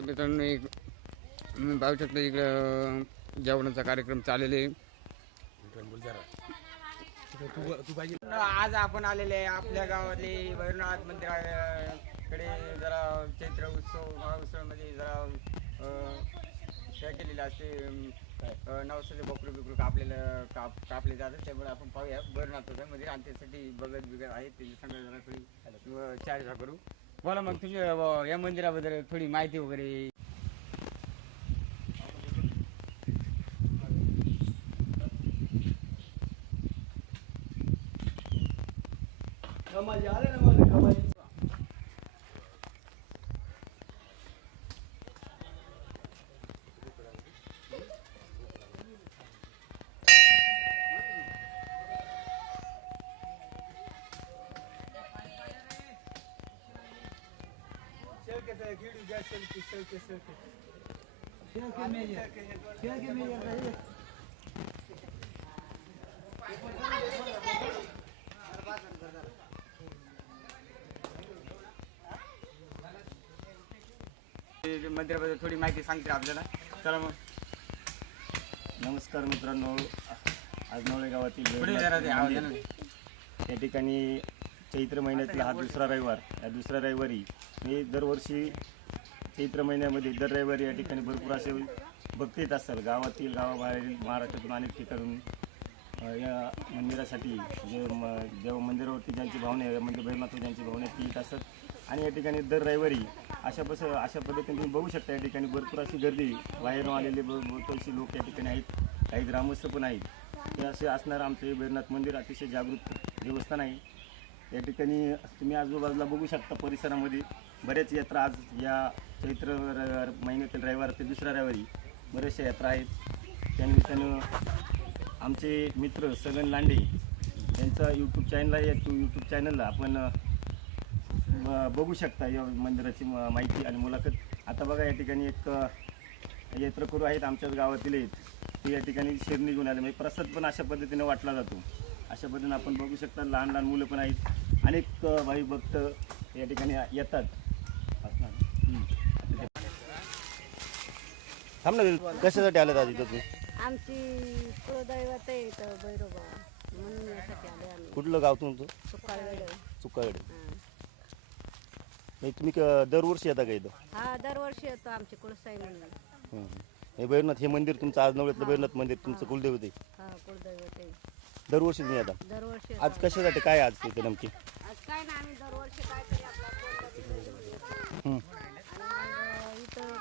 मित्रांनो एक मी पाहू शकतो इकडं जेवणाचा कार्यक्रम चाललेला आहे. आज आपण आलेले आहे आपल्या गावातले भैरवनाथ मंदिराकडे. जरा चैत्र उत्सव महाउत्सवामध्ये जरा हे केलेले असते. नवसाचे बकरू बिकरू कापलेलं काप कापले जातात. त्यामुळे आपण पाहूया. भैरवनाथाचं मंदिर आणि त्यासाठी बगत बिगत आहे त्याची सांगा जरा थोडी બોલો મગ તું એ મંદિરા બદલ થોડી માહિતી કરી ગમાજી હાલે ને મારે ગમાજી या मंदिराबद्दल थोडी माहिती वगैरे ते मंदिराबद्दल थोडी माहिती सांगते आपल्याला. चला मग. नमस्कार मित्रांनो. आज नवळे गावातील. या ठिकाणी चैत्र महिन्यातला हा दुसरा रविवार. या दुसऱ्या रविवारी मी दरवर्षी चैत्र महिन्यामध्ये दर रविवारी या ठिकाणी भरपूर असे भक्त येत असतात. गावातील गावाबाहेरील महाराष्ट्रातून अनेक ठिकाणून या मंदिरासाठी जे म जेव्हा मंदिरावरती ज्यांची भावना आहे म्हणजे मंदिर भैरनाथ ज्यांची भावना ती येत असतात. आणि या ठिकाणी दर रविवारी अशा पस अशा पद्धतीने तुम्ही बघू शकता या ठिकाणी भरपूर अशी गर्दी बाहेरून आलेले ब- बहुतांशी लोक या ठिकाणी आहेत. काही ग्रामस्थ पण आहेत. हे असे असणारं आमचं हे भैरनाथ मंदिर अतिशय जागृत देवस्थान आहे. या ठिकाणी तुम्ही आजूबाजूला बघू शकता परिसरामध्ये बऱ्याच यात्रा आज या चैत्र महिन्यातील रविवार ते दुसऱ्या रविवारी बऱ्याचशा यात्रा आहेत. त्यानिमित्तानं आमचे मित्र सगन लांडे यांचा यूट्यूब चॅनल आहे. तो यूट्यूब चॅनलला आपण ब- बघू शकता या मंदिराची म- माहिती आणि मुलाखत. आता बघा या ठिकाणी एक यात्रा करू आहेत. आमच्याच गावातील आहेत. ते या ठिकाणी शिरणी घेऊन आले. म्हणजे प्रसाद पण अशा पद्धतीने वाटला जातो. अशा पद्धतीने आपण बघू शकता लहान लहान मुलं पण आहेत. अनेक भाई भक्त या ठिकाणी येतात. थांब ना कशासाठी आले इथं तुम्ही? आमची कुलदैवत आहे इथं भैरोबा म्हणून यासाठी आले आम्ही. कुठलं गाव तुमचं? सुकाळवेड नाही तुम्ही क- दरवर्षी येता का इथं? हा दरवर्षी येतो आमची कुलसाई म्हणून. हम्म. हे भैरनाथ हे मंदिर तुमचं आज नवळ्यातलं भैरनाथ मंदिर तुमचं कुलदैवत आहे. हा कुलदैवत दरवर्षी तुम्ही येता. दरवर्षी आज कशासाठी काय आज तिथे नेमकी? आज काय ना आम्ही दरवर्षी काहीतरी आपला कोणता तरी येतो. हम्म. आणि मग इथं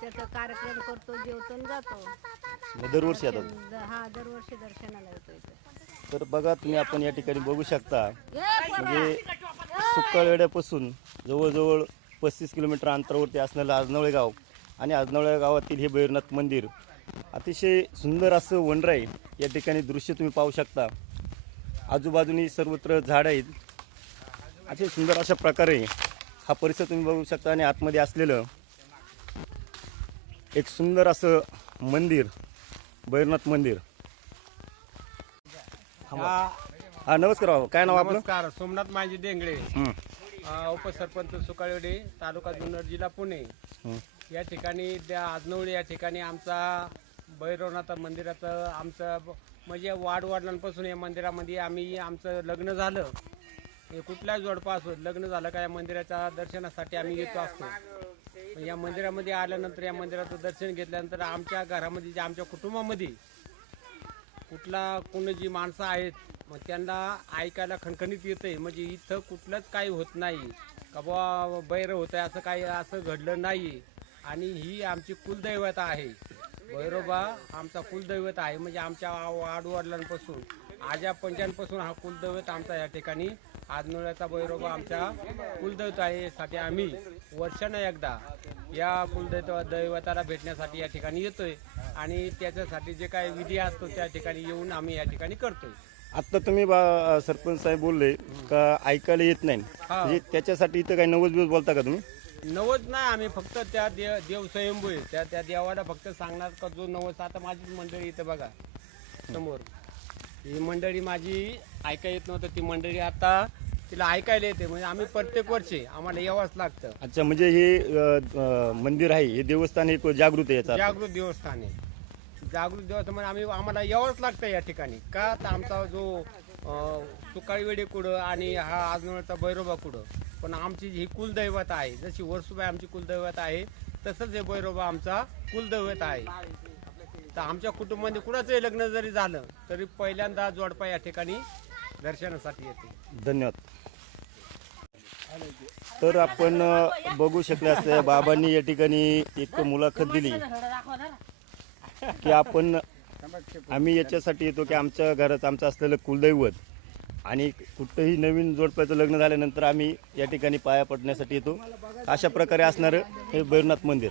त्याचा कार्यक्रम करतो जेवतो आणि जातो. मग दरवर्षी येतात. हा दरवर्षी दर्शनाला येतो इथं. तर बघा तुम्ही आपण या ठिकाणी बघू शकता म्हणजे सुक्काळवेड्यापासून जवळजवळ पस्तीस किलोमीटर अंतरावरती असणारं आजनवळे गाव आणि आजनवळे गावातील हे भैरनाथ मंदिर अतिशय सुंदर असं वनर आहे या ठिकाणी दृश्य तुम्ही पाहू शकता. आजूबाजूनी सर्वत्र झाड आहेत. अतिशय सुंदर अशा प्रकारे हा परिसर तुम्ही बघू शकता आणि आतमध्ये असलेलं एक सुंदर असं मंदिर भैरनाथ मंदिर. हा, नमस्कार बाबा. काय नाव आपलं? नमस्कार सोमनाथ माजी डेंगळे हं, अ, उपसरपंच सुकाळवेडे तालुका जुन्नर जिल्हा पुणे. हं. या ठिकाणी त्या आजनवळी या ठिकाणी आमचा भैरवनाथ मंदिराचं आमचं ब- म्हणजे वाढवडिलांपासून या मंदिरामध्ये आम्ही आमचं लग्न झालं. हे कुठल्याच जोडपा लग्न झालं का या मंदिराच्या दर्शनासाठी आम्ही येतो असतो. या मंदिरामध्ये आल्यानंतर या मंदिराचं दर्शन घेतल्यानंतर आमच्या घरामध्ये जे आमच्या कुटुंबामध्ये कुठला कोण जी माणसं आहेत मग त्यांना ऐकायला खणखणीत येते म्हणजे इथं कुठलंच काही होत नाही. का बुवा बैर होत आहे असं काही असं घडलं नाही आणि ही आमची कुलदैवत आहे. भैरोबा आमचा कुलदैवत आहे. म्हणजे आमच्या आडवडिलांपासून आजा पंजांपासून हा कुलदैवत आमचा या ठिकाणी. आजनोळ्याचा भैरोबा आमच्या कुलदैवत आहे यासाठी आम्ही वर्षानं एकदा या कुलदैव दैवताला भेटण्यासाठी या ठिकाणी येतोय. आणि त्याच्यासाठी जे काही विधी असतो त्या ठिकाणी येऊन आम्ही या ठिकाणी करतोय. आता तुम्ही बा सरपंच साहेब बोलले का ऐकायला येत नाही? हा. म्हणजे त्याच्यासाठी इथं काही नवस बोलता का तुम्ही? नवस नाही आम्ही फक्त त्या देव देव स्वयंभू आहे. त्या त्या देवाला फक्त सांगणार का जो नवस आता माझीच मंडळी इथं बघा समोर. ही मंडळी माझी ऐका येत नव्हतं ती मंडळी आता तिला ऐकायला येते. म्हणजे आम्ही प्रत्येक वर्षी आम्हाला यावंच लागतं. अच्छा म्हणजे हे अ, अ, मंदिर आहे हे देवस्थान एक जागृत आहे याचा. जागृत देवस्थान आहे. जागृत देवस्थान म्हणजे आम्ही आम्हाला यावंच लागतं या ठिकाणी. का? तर आमचा जो अं, सुकाळी वेडे कुडं आणि हा आजनवळचा भैरोबा कुडं पण आमची ही कुलदैवत आहे जशी वर्सुबाई आमची कुलदैवत आहे तसंच हे भैरोबा आमचा कुलदैवत आहे. तर आमच्या कुटुंबामध्ये कुणाचंही लग्न जरी झालं तरी पहिल्यांदा जोडपा या ठिकाणी दर्शनासाठी येते. धन्यवाद. तर आपण बघू शकले असते बाबांनी या ठिकाणी एक मुलाखत दिली. की आपण आम्ही याच्यासाठी येतो की आमच्या घरात आमचं असलेलं कुलदैवत आणि कुठंही नवीन जोडप्याचं लग्न झाल्यानंतर आम्ही या ठिकाणी पाया पडण्यासाठी येतो. अशा प्रकारे असणारं हे भैरनाथ मंदिर.